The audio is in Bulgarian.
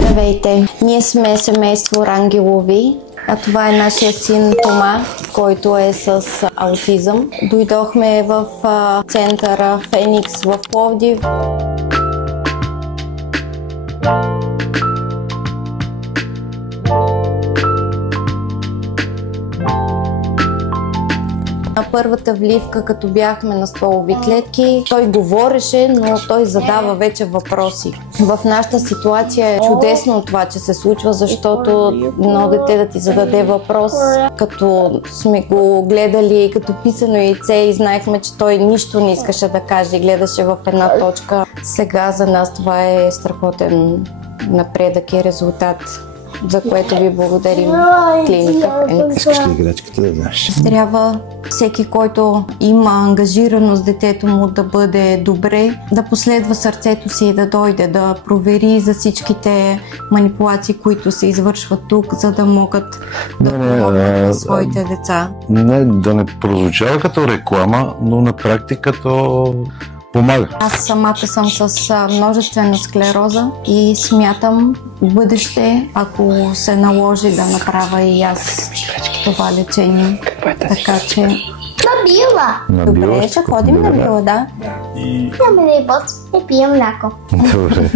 Здравейте! Ние сме семейство Рангелови, а това е нашия син Тома, който е с аутизъм. Дойдохме в центъра Феникс в Пловдив. На първата вливка, като бяхме на стволови клетки, той говореше, но той задава вече въпроси. В нашата ситуация е чудесно това, че се случва, защото едно дете да ти зададе въпрос, като сме го гледали като писано яйце и знаехме, че той нищо не искаше да каже, гледаше в една точка. Сега за нас това е страхотен напредък и резултат, за което ви благодарим, клиника Феникс. Искаш ли играчката да даш? Трябва всеки, който има ангажираност детето му да бъде добре, да последва сърцето си и да дойде, да провери за всичките манипулации, които се извършват тук, за да могат да помогнат на своите деца. Не, да не прозвучава като реклама, но на практика то помага. Аз самата съм с множествена склероза и смятам в бъдеще, ако се наложи, да направя и аз това лечение. Така че... Набила! Добре, ще ходим на била, да. Нямаме да и пия мляко. Добре.